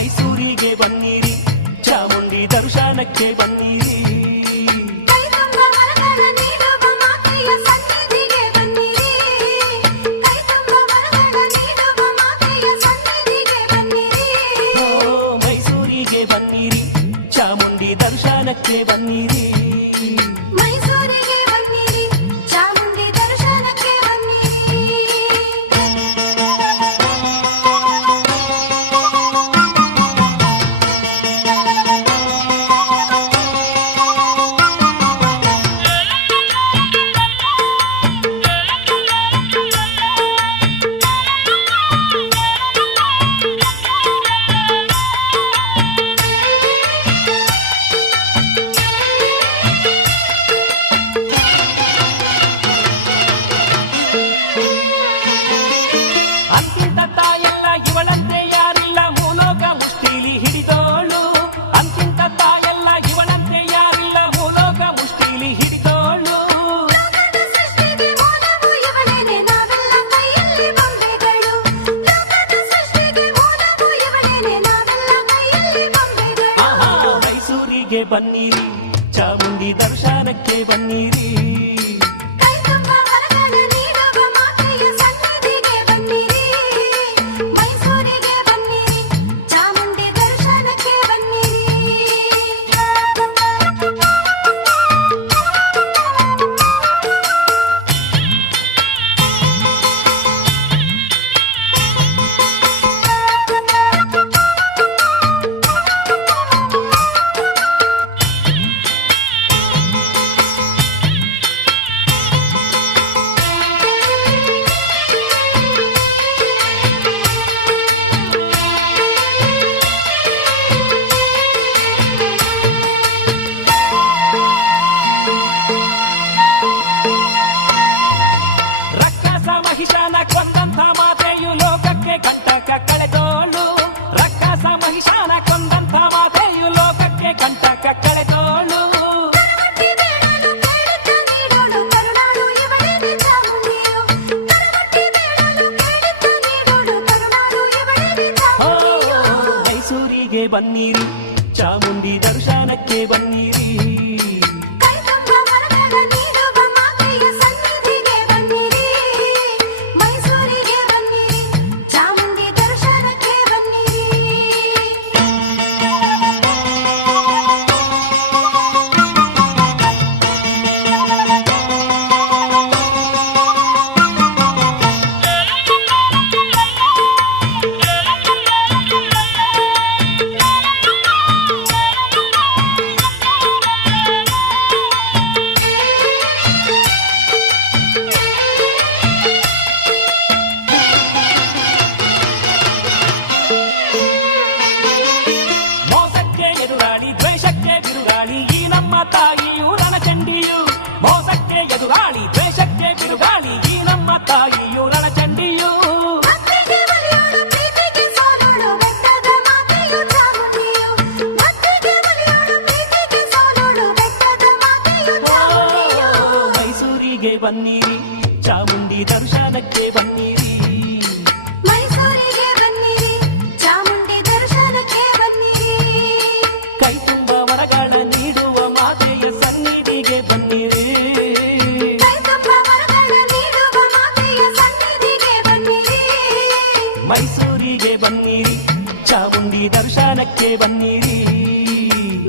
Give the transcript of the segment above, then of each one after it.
ಮೈಸೂರಿಗೆ ಬನ್ನಿರಿ, ಚಾಮುಂಡಿ ದರ್ಶನಕ್ಕೆ ಬನ್ನಿರಿ. ಮೈಸೂರಿಗೆ ಬನ್ನಿರಿ, ಚಾಮುಂಡಿ ದರ್ಶನಕ್ಕೆ ಬನ್ನಿರಿ. ಮೈಸೂರಿಗೆ ಬನ್ನಿರಿ, ಚಾಮುಂಡಿ ದರ್ಶನಕ್ಕೆ ಬನ್ನಿರಿ. ಬನ್ನಿರಿ, ಚಾಮುಂಡಿ ದರ್ಶನಕ್ಕೆ ಬನ್ನಿರಿ. ಮೈಸೂರಿಗೆ ಬನ್ನಿರಿ, ಚಾಮುಂಡಿ ದರ್ಶನಕ್ಕೆ ಬನ್ನಿರಿ. ಮಹಿಷಾನ ಕೊಂದಂಥ ಮಾತೆಯು ಲೋಕಕ್ಕೆ ಕಂಟಕ ಕಳೆದೋಳು. ರಕ್ಕಸ ಮಹಿಷಾನ ಕೊಂದಂಥ ಮಾತೆಯು ಲೋಕಕ್ಕೆ ಕಂಟಕ ಕಳೆದೋಳು. ಮೈಸೂರಿಗೆ ಬನ್ನಿರಿ, ಚಾಮುಂಡಿ ದರ್ಶನಕ್ಕೆ ಬನ್ನಿರಿ. ತಾಯಿಯು ರಣಚಂಡಿಯು, ಮೋಸಕ್ಕೆ ಎದುರಾಳಿ ದ್ವೇಷಕ್ಕೆ ಬಿರುಗಾಳಿ ಈ ನಮ್ಮ ತಾಯಿಯು ರಣಚಂಡಿಯು. ಮೈಸೂರಿಗೆ ಬನ್ನಿರಿ, ಚಾಮುಂಡಿ ದರ್ಶನಕ್ಕೆ ಬನ್ನಿರಿ. ಮೈಸೂರಿಗೆ ಬನ್ನಿರಿ, ಚಾಮುಂಡಿ ದರ್ಶನಕ್ಕೆ ಬನ್ನಿರಿ. ಕೈ ತುಂಬ ವರಗಳ ನೀಡುವ ಮಾತೆಯ ಸನ್ನಿಧಿಗೆ ಬನ್ನಿರಿ. ಮೈಸೂರಿಗೆ ಬನ್ನಿರಿ, ಚಾಮುಂಡಿ ದರ್ಶನಕ್ಕೆ ಬನ್ನಿರಿ.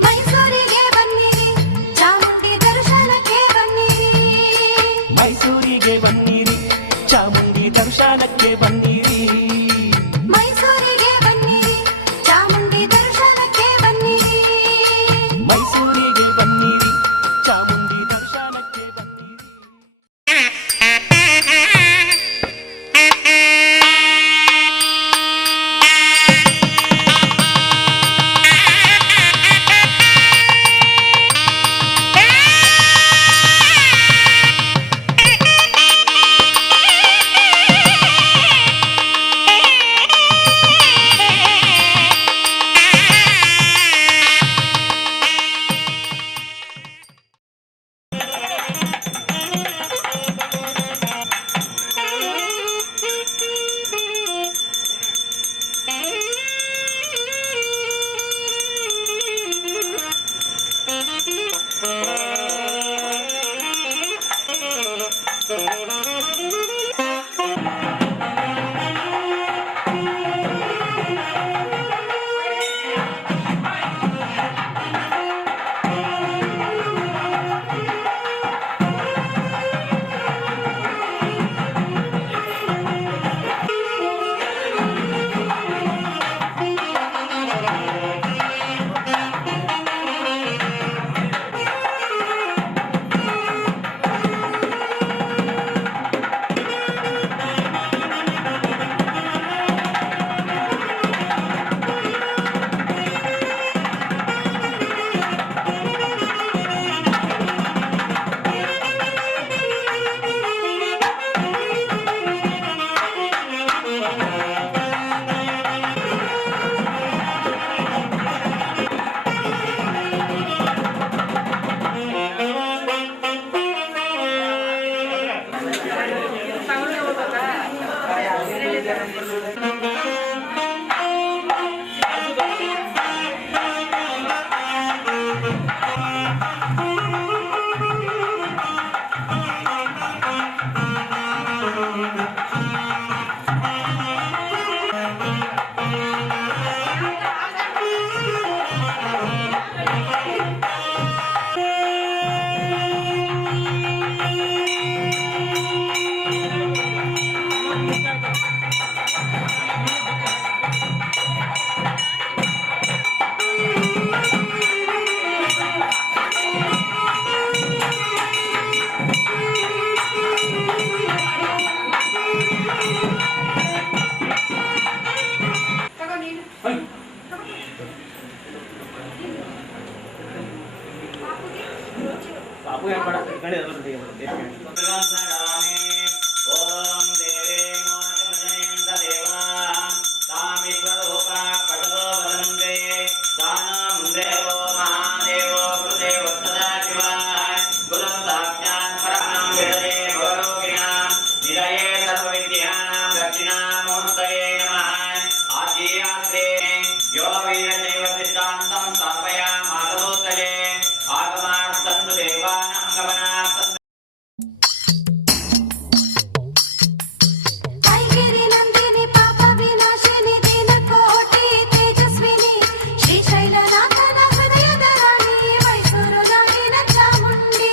ಮೈಸೂರಿಗೆ ಬನ್ನಿರಿ, ಚಾಮುಂಡಿ ದರ್ಶನಕ್ಕೆ ಬನ್ನಿರಿ. ಮೈಸೂರಿಗೆ ಬನ್ನಿರಿ, ಚಾಮುಂಡಿ ದರ್ಶನಕ್ಕೆ ಬನ್ನಿರಿ. ಮೈಸೂರಿಗೆ ಬನ್ನಿರಿ, ಚಾಮುಂಡಿ ದರ್ಶನಕ್ಕೆ ಬನ್ನಿರಿ. ಮೈಸೂರಿಗೆ ಬನ್ನಿರಿ, ಚಾಮುಂಡಿ ದರ್ಶನಕ್ಕೆ ಬನ್ನಿರಿ. ಬಾಬು ಏನು ಬೇಡ ಕಡೆ ಓಂ ದೇವೇ ಮೋಚಮಜನಯಂತ ದೇವಾ ಕಾಮೇಶ್ವರೂಪ ಪಟೋ ವದಂತೆ ತಾನಂ ದೇವೋ ಮಹಾದೇವೋ ಗುರುದೇವ ಸದಾ ಶಿವ ಗುರು ಸಾಕ್ಷಾತ್ ಪರಮಂ ವಿರಜೆ ಭವರೋಗಿಣಾಂ ನಿರಯೇ ಸರ್ವವಿದ್ಯಾನಾಂ ದಕ್ಷಿಣಾಮೂರ್ತಯೇ ನಮಃ ಆಜ್ಞೇಯಾಸ್ತ್ರೇ ಯೋ ವೀರಶೈವ ಸಿದ್ಧಾಂತಂ ಸ್ಥಾಪಯಾಮಾತರೋತ್ತಲೆ ಆಗಮಾಸ್ತಂತು ದೇವಾನಾಂ ಗಮನಾಸ್ತಂತು ಐಗಿರಿ ನಂದಿನಿ ಪಾಪ ವಿನಾಶಿನಿ ದೀನಕೋಟಿ ತೇಜಸ್ವಿನಿ ಶ್ರೀಶೈಲನಾಥನ ಹೃದಯದ ರಾಣಿ ಮೈಸೂರು ನಾಡಿನ ಚಾಮುಂಡಿ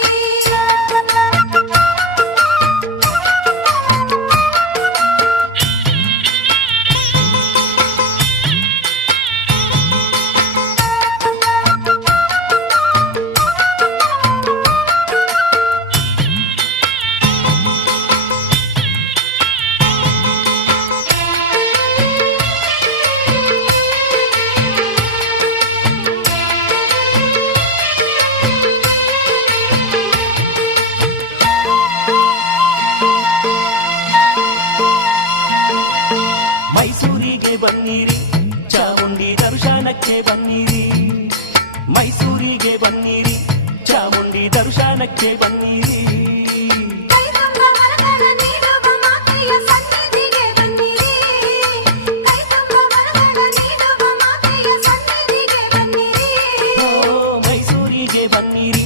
ಮೈಸೂರಿಗೆ ಬನ್ನಿರಿ ಚಾಮುಂಡಿ ದರ್ಶನಕ್ಕೆ ಬನ್ನಿರಿ ಮೈಸೂರಿಗೆ ಬನ್ನಿರಿ ಚಾಮುಂಡಿ ದರ್ಶನಕ್ಕೆ ಬನ್ನಿರಿ ಕೈ ತುಂಬ ವರದಾನ ನೀಡುವ ಮಾತೆಯ ಸನ್ನಿಧಿಗೆ ಬನ್ನಿರಿ ಕೈ ತುಂಬ ವರದಾನ ನೀಡುವ ಮಾತೆಯ ಸನ್ನಿಧಿಗೆ ಬನ್ನಿರಿ ಓ ಮೈಸೂರಿಗೆ ಬನ್ನಿರಿ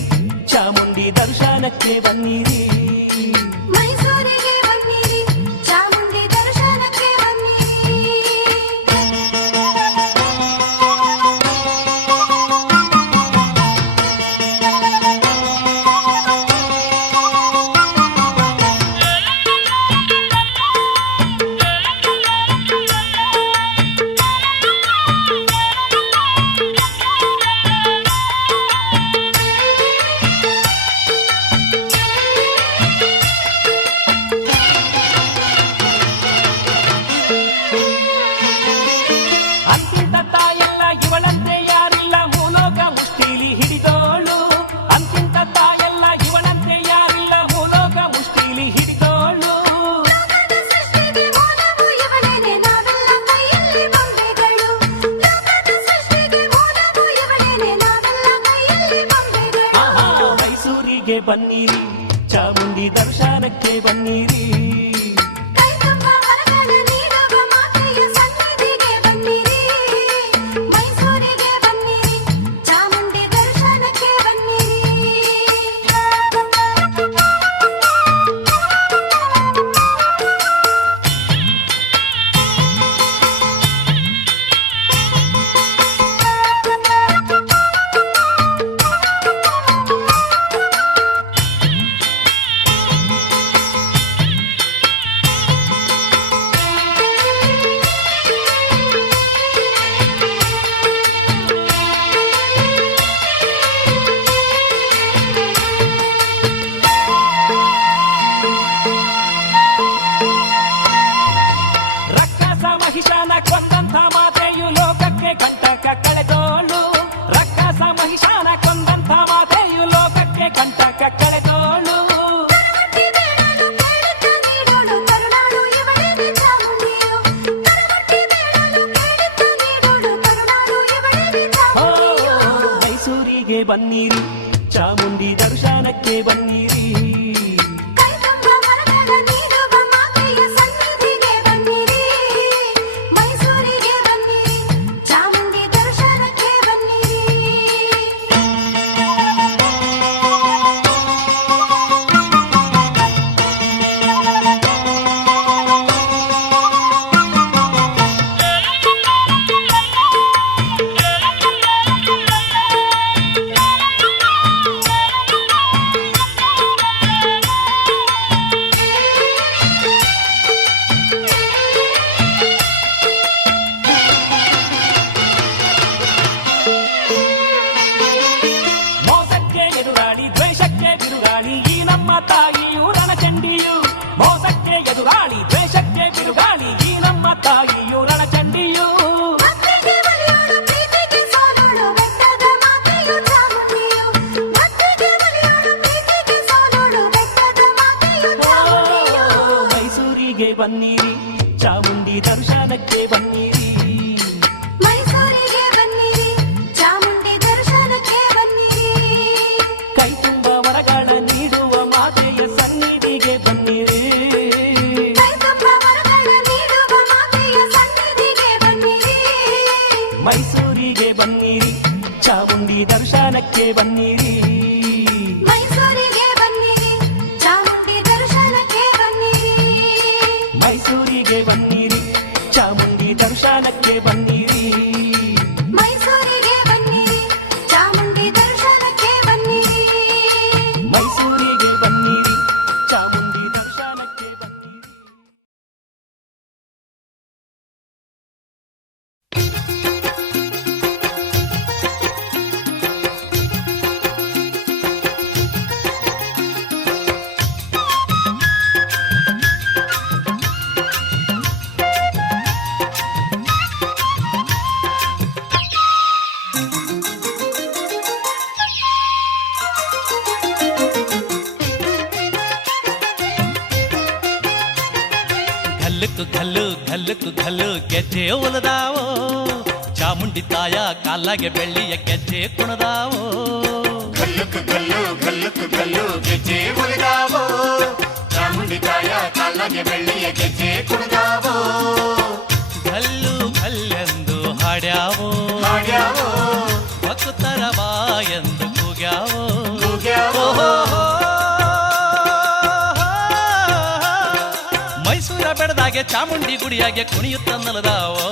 ಚಾಮುಂಡಿ ದರ್ಶನಕ್ಕೆ ಬನ್ನಿರಿ ಮೈಸೂರಿಗೆ ಬನ್ನಿರಿ ಚಾಮುಂಡಿ ದರ್ಶನಕ್ಕೆ ಬನ್ನಿರಿ ಅಂತಿಂತ ತಾಯೆಲ್ಲ ಇವಳಂತೆ ಯಾರಿಲ್ಲ ಮೂಲೋಕ ಮುಷ್ಟಿಲಿ ಹಿಡಿದೋಳು ಅಂತಿಂತ ತಾಯೆಲ್ಲ ಇವಳಂತೆ ಯಾರಿಲ್ಲ ಮೂಲೋಕ ಮುಷ್ಟಿಲಿ ಹಿಡಿದೋಳು ಲೋಕದ ಸೃಷ್ಟಿಗೆ ಮೂಲವು ಇವಳೇನೆ ನಾವೆಲ್ಲ ಕೈಯಲ್ಲಿ ಬೊಂಬೆಗಳು ಲೋಕದ ಸೃಷ್ಟಿಗೆ ಮೂಲವು ಇವಳೇನೆ ನಾವೆಲ್ಲ ಕೈಯಲ್ಲಿ ಬೊಂಬೆಗಳು ಆಹಾ ಮೈಸೂರಿಗೆ ಬನ್ನಿರಿ ಚಾಮುಂಡಿ ದರ್ಶನಕ್ಕೆ ಬನ್ನಿರಿ ಕೈ ತುಂಬ ವರದಾನ ನೀಡುವ ಮಾತೆಯ ಸನ್ನಿಧಿಗೆ ಬನ್ನಿರಿ ಮೈಸೂರಿಗೆ ಬನ್ನಿರಿ ಚಾಮುಂಡಿ ದರ್ಶನಕ್ಕೆ ಬನ್ನಿರಿ ರಕ್ಕಸ ಮಹಿಷಾನ ಕೊಂದಂಥ ಮಾತೆಯು ಲೋಕಕ್ಕೆ ಕಂಟಕ ಕಳೆದೋಳು ರಕ್ಕಸ ಮಹಿಷಾನ ಕೊಂದಂಥ ಮಾತೆಯು ಲೋಕಕ್ಕೆ ಕಂಟಕ ಕಳೆದೋಳು ಕರವಟ್ಟಿ ಬೇಡಲು ಕೇಳುತ್ತ ನೀಡೋಳು ಕರುಣಾಳು ಇವಳೇನೆ ಚಾಮುಂಡಿಯು ಕರವಟ್ಟಿ ಬೇಡಲು ಕೇಳುತ್ತ ನೀಡೋಳು ಕರುಣಾಳು ಇವಳೇನೆ ಓ ಚಾಮುಂಡಿಯು ಮೈಸೂರಿಗೆ ಬನ್ನಿರಿ ಚಾಮುಂಡಿ ದರ್ಶನಕ್ಕೆ ಬನ್ನಿರಿ ಕೈ ತುಂಬ ವರದಾನ ನೀಡುವ ಮಾತೆಯ ಸನ್ನಿಧಿಗೆ ಬನ್ನಿರಿ ಮೈಸೂರಿಗೆ ಬನ್ನಿರಿ ಚಾಮುಂಡಿ ದರ್ಶನಕ್ಕೆ ಬನ್ನಿರಿ ಚಾಮುಂಡಿ ದರ್ಶನಕ್ಕೆ ಬನ್ನಿರಿ. ಮೈಸೂರಿಗೆ ಬನ್ನಿರಿ, ಚಾಮುಂಡಿ ದರ್ಶನಕ್ಕೆ ಬನ್ನಿರಿ. ಮೈಸೂರಿಗೆ ಬನ್ನಿರಿ, ಚಾಮುಂಡಿ ದರ್ಶನಕ್ಕೆ ಬನ್ನಿರಿ. ಮೈಸೂರಿಗೆ ಬನ್ನಿರಿ, ಚಾಮುಂಡಿ ದರ್ಶನಕ್ಕೆ ಬನ್ನಿರಿ. ಮೈಸೂರಿಗೆ ಬನ್ನಿರಿ, ಚಾಮುಂಡಿ ದರ್ಶನಕ್ಕೆ ಬನ್ನಿರಿ. ಘಲ್ಲಕ್ಕು ಘಲ್ಲು ಘಲ್ಲಕ್ಕು ಘಲ್ಲು ಗೆಜ್ಜೆ ಒಲದಾವೋ, ಚಾಮುಂಡಿ ತಾಯ ಕಾಲಾಗೆ ಬೆಳ್ಳಿಯ ಗೆಜ್ಜೆ ಕುಣದಾವೋ. ಗಲ್ಲುಕು ಗಲ್ಲು ಗಲ್ಲುಕು ಗಲ್ಲು ಗೆಜ್ಜೆ ಉಳಿದಾವೋ, ಚಾಮುಂಡಿ ತಾಯ ಕಾಲಾಗೆ ಬೆಳ್ಳಿಯ ಗೆಜ್ಜೆ ಕುಣಿದಾವೋ. ಘಲ್ಲು ಘಲ್ಲೆಂದು ಹಾಡ್ಯಾವೋ, ಹಾಡ್ಯಾವೋ ಭಕ್ತರ ಬಾಯೆಂದು ಕೂಗ್ಯಾವೋ. ಕೂಗ್ಯಾವೋ. ಮೈಸೂರ ಬೆಳೆದಾಗೆ ಚಾಮುಂಡಿ ಗುಡಿಯಾಗೆ ಕುಣಿಯುತ್ತನ್ನಲದಾವೋ.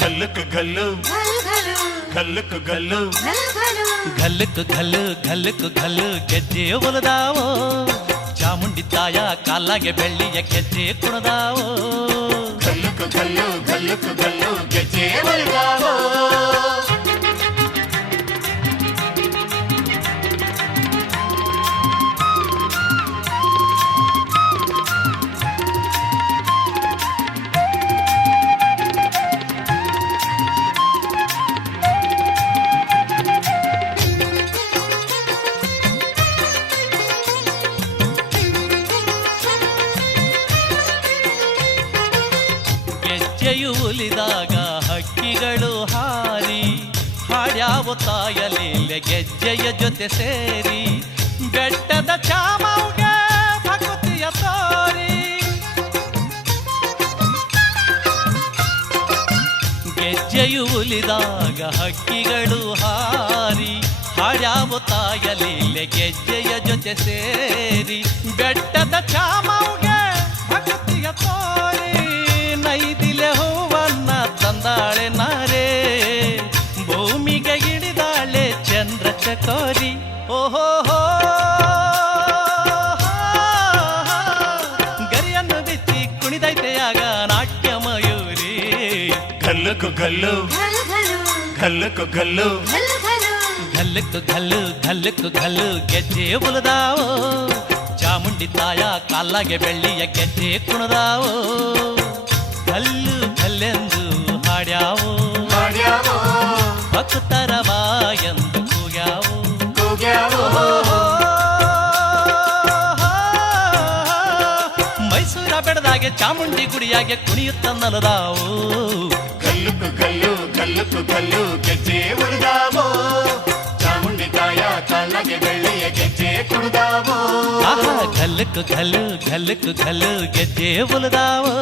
ಗಲ್ಲುಕು ಗಲ್ಲು ಘಲ್ ಘಲು, ಗಲ್ಲುಕು ಗಲ್ಲು ಘಲ್ ಘಲು. ಘಲ್ಲಕ್ಕು ಘಲ್ಲು ಘಲ್ಲಕ್ಕು ಘಲ್ಲು ಗೆಜ್ಜೆ ಒಲದಾವೋ, ಚಾಮುಂಡಿ ತಾಯ ಕಾಲಾಗೆ ಬೆಳ್ಳಿಯ ಗೆಜ್ಜೆ ಕುಣದಾವೋ. ಗಲ್ಲುಕು ಗಲ್ಲು ಗಲ್ಲುಕು ಗಲ್ಲು ಗೆಜ್ಜೆ ಉಳಿದಾವೋ. ಗೆಜ್ಜೆಯು ಉಲಿದಾಗ ಹಕ್ಕಿಗಳು ಹಾರಿ ಹಾಡ್ಯಾವ ತಾಯಲೀಲೆ ಗೆಜ್ಜೆಯ ಜೊತೆ ಸೇರಿ. ಬೆಟ್ಟದ ಚಾಮೌಗೆ ಭಕ್ತಿಯ ತೋರಿ, ಗೆಜ್ಜೆಯು ಉಲಿದಾಗ ಹಕ್ಕಿಗಳು ಹಾರಿ ಹಾಡ್ಯಾವ ತಾಯಲೀಲೆ ಗೆಜ್ಜೆಯ ಜೊತೆ ಸೇರಿ. ಬೆಟ್ಟದ ಚಾಮೌಗೆ ಭಕ್ತಿಯ ತೋರಿ, ನೈದಿಲೆ ಹೂವನ್ನ ತಂದಾಳೆ ನಾರೇ, ಭೂಮಿಗೆ ಇಳಿದಾಳೆ ಚಂದ್ರ ಚಕೋರಿ. ಓಹೋ ಗರಿಯನ್ನು ಬಿಚ್ಚಿ ಕುಣಿದೈತೆಯಾಗ ನಾಟ್ಯ ಮಯೂರಿ. ಗಲ್ಲುಕು ಗಲ್ಲು ಘಲ್ ಘಲು, ಗಲ್ಲುಕು ಗಲ್ಲು ಘಲ್ ಘಲು. ಘಲ್ಲಕ್ಕು ಘಲ್ಲು ಘಲ್ಲಕ್ಕು ಘಲ್ಲು ಗೆಜ್ಜೆ ಬುಲದಾವೋ, ಚಾಮುಂಡಿ ತಾಯ ಕಾಲಾಗೆ ಬೆಳ್ಳಿಯ ಗೆಜ್ಜೆ ಕುಣದಾವೋ. ಘಲ್ಲು ಘಲ್ಲೆಂದು ಹಾಡ್ಯಾವೋ, ಹಾಡ್ಯಾವೋ ಭಕ್ತರ ಬಾಯೆಂದು ಕೂಗ್ಯಾವೋ. ಕೂಗ್ಯಾವೋ. ಮೈಸೂರ ಬೆಳೆದಾಗೆ ಚಾಮುಂಡಿ ಗುಡಿಯಾಗೆ ಕುಣಿಯುತ್ತನ್ನಲದಾವೋ. ಗಲ್ಲುಕು ಗಲ್ಲು ಗಲ್ಲುಕು ಗಲ್ಲು ಗೆಜ್ಜೆ ಉಳಿದಾವೋ, ಚಾಮುಂಡಿ ತಾಯ ಕಾಲಾಗೆ ಬೆಳ್ಳಿಯ ಗೆಜ್ಜೆ ಕುಣಿದಾವೋ. ಆಹಾ ಘಲ್ಲಕ್ಕು ಘಲ್ಲು ಘಲ್ಲಕ್ಕು ಘಲ್ಲು ಗೆಜ್ಜೆ ಬುಲದಾವೋ.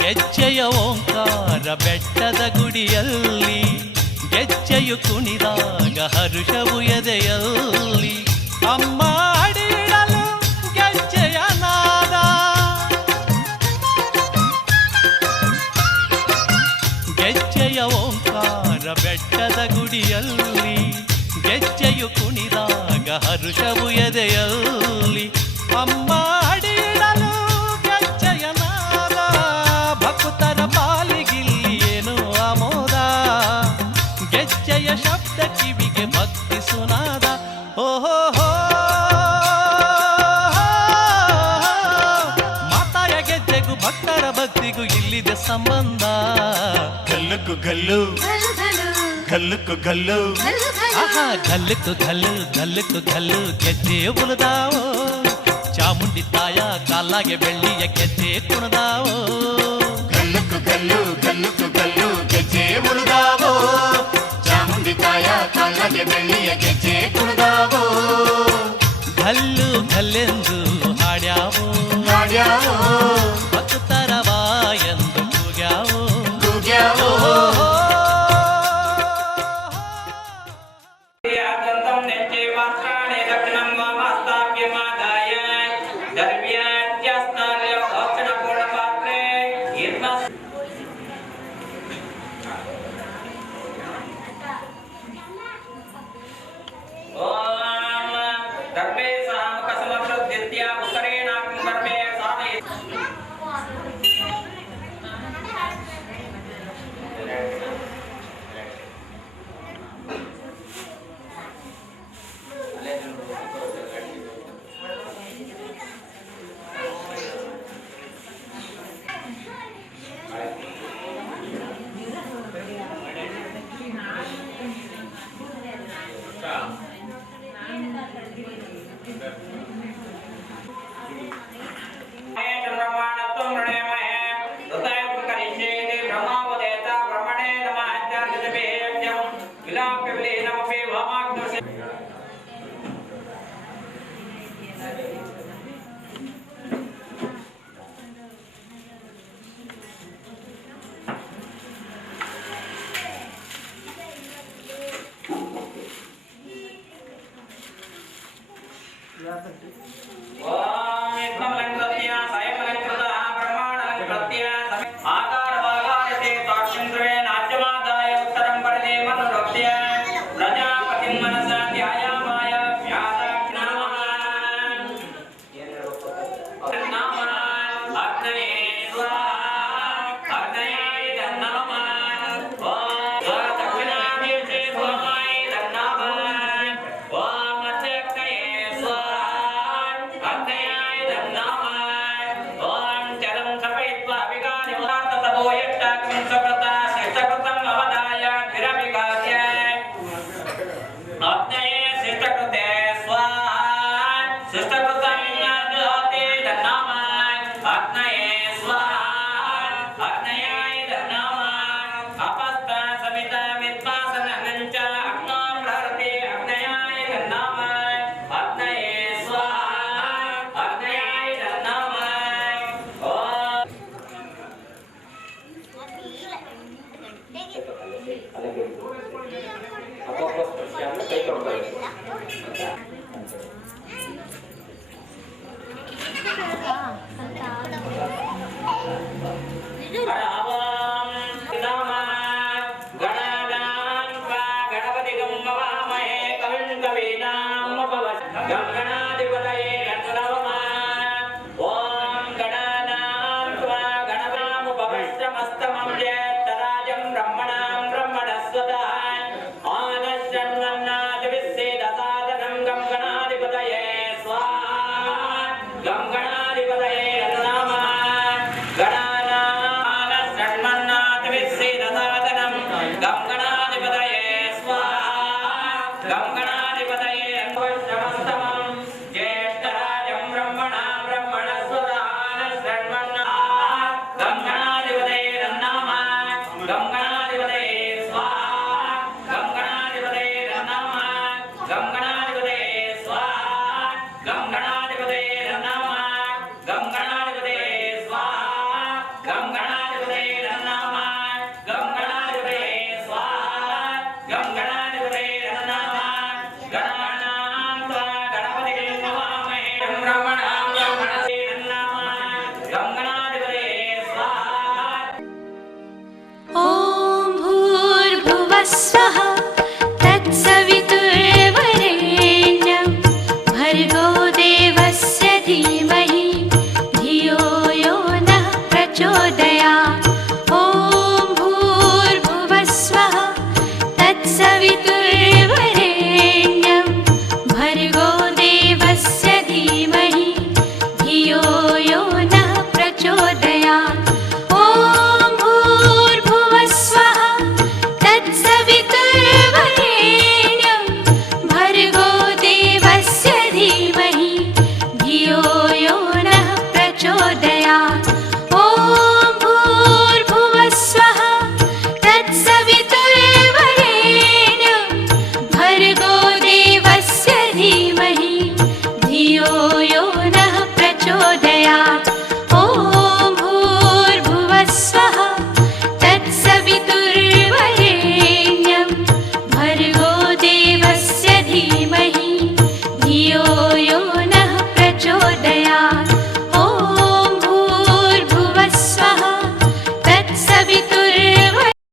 ಗೆಜ್ಜೆಯ ಓಂಕಾರ ಬೆಟ್ಟದ ಗುಡಿಯಲ್ಲಿ, ಗೆಜ್ಜೆಯು ಕುಣಿದಾಗ ಹರುಷವು ಎದೆಯಲ್ಲಿ. ಅಮ್ಮ ಅಡಿಡಲು ಗೆಜ್ಜೆಯ ನಾದ, ಗೆಜ್ಜೆಯ ಓಂಕಾರ ಬೆಟ್ಟದ ಗುಡಿಯಲ್ಲಿ, ಗೆಜ್ಜೆಯು ಕುಣಿದಾಗ ಹರುಷವು ಎದೆಯಲ್ಲಿ. ಅಮ್ಮ ಅಡಿಡಲು ಗೆಜ್ಜೆಯ ನಾದ, ಭಕ್ತರ ಪಾಲಿಗಿಲ್ಲಿ ಏನೋ ಆಮೋದ. ಗೆಜ್ಜೆಯ ಶಬ್ದ ಕಿವಿಗೆ ಭಕ್ತಿ ಸುನಾದ. ಓಹೋ ಮಾತಾಯ ಗೆಜ್ಜೆಗೂ ಭಕ್ತರ ಭಕ್ತಿಗೂ ಇಲ್ಲಿದೆ ಸಂಬಂಧ. ಗಲ್ಲುಕು ಗಲ್ಲು ಘಲ್ ಘಲು, ಗಲ್ಲುಕು ಗಲ್ಲು ಗಲ್ಲು ಗಲ್ಲು ಆಹಾ ಗಲ್ಲುಕು ಗಲ್ಲು ಗಲ್ಲುಕು ಗಲ್ಲು ಗೆಜ್ಜೆ ಉಳಿದಾವೋ ಚಾಮುಂಡಿ ತಾಯ ಕಾಲಾಗೆ ಬೆಳ್ಳಿಯ ಗೆಜ್ಜೆ ಕುಣದಾವೋ ಗಲ್ಲುಕು ಗಲ್ಲು ಗಲ್ಲುಕು ಗಲ್ಲು ಗೆಜ್ಜೆ ಉಳಿದಾವೋ ಚಾಮುಂಡಿ ತಾಯ ಕಾಲಾಗೆ ಬೆಳ್ಳಿಯ ಗೆಜ್ಜೆ ಕುಣಿದಾವೋ ಗಲ್ಲು ಗಲ್ಲೆಂದು ಹಾಡ್ಯಾವೋ ಹಾಡ್ಯಾವೋ ಮತ್ತು ತರವಾ ಎಂದು ಕೂಗ್ಯಾವೋ ಕೂಗ್ಯಾವೋ ದಂತಂ ನೆಚ್ಚೆ ವಾಸ್ತ್ರಾಣಿ ದಕ್ಷಿಣಂ ವಾಮಸ್ತಾಭ್ಯಮಾದಾಯ ದರ್ವ್ಯಾತ್ಯಸ್ತಾಲ್ಯ ದಕ್ಷಿಣ ಪೂರ್ಣಪಾತ್ರೆ ಇರ್ಮ ಓಂ ಧರ್ಮೇ ಸಾಮುಖ ಸಮೃದ್ಧಿತ್ಯ ಉತ್ತರೇಣಾಂ ಧರ್ಮೇ ಸಾಧಯ ब्रह्माणत्वं प्रणयमहे ऋतयं करिष्येति ब्रह्मोपदेता ब्रह्मणे नमः इत्यादिजपेयज्ञं विलाप्य विलीनमपि वामाग्नस्य ओम एकमलंकृत्य सयमलंकृतः ब्रह्माणलंकृत्य आकारवागायते ताक्षिन्द्रे नाट्यमादाय उत्तरं परिदे मनुरक्त्य प्रजापतिं मनसा ध्यायामाय व्यासाग्नामः नमः अग्नये स्वाहा अग्नये नमः ओम दक्षिणाभिषे स्वाहाय नमः ओम अध्यक्षये स्वाहा अग्नयाय नमः ओम चरं सपयित्वा विगानि वार्ततपो यट्टाकं सकृता शिष्टकृतं अवदाय गिरविगास्य अग्नये शिष्टकृते स्वाहा शिष्टकृतं ज्योति नमः अग्नये स्वाहा अग्नयाय नमः अपस्ता समिता विद्वासनं च अग्नो प्रहरति अग्नयाय नमः अग्नये स्वाहा अग्नयाय नमः ओम अरावं नमः गणानां वा गणपतिगं भवामहे कविं कवीनामुपवस् गणगणाधिपतये नमः ॐ गणानां वा गणपतिमुपवस्त्रमस्तमं ज्येष्ठराजं ब्रह्मणां ब्रह्मणस्वतः आनश्चन्वन्नादिविस्सेदसादनं गं गणाधिपतये स्वाहा गं गणाधिपतये नमः गणानामनश्चन्वन्नादिविस्सेदसादनं गं गणाधिपतये स्वाहा गं गणाधिपतये अन्वश्रमस्तमः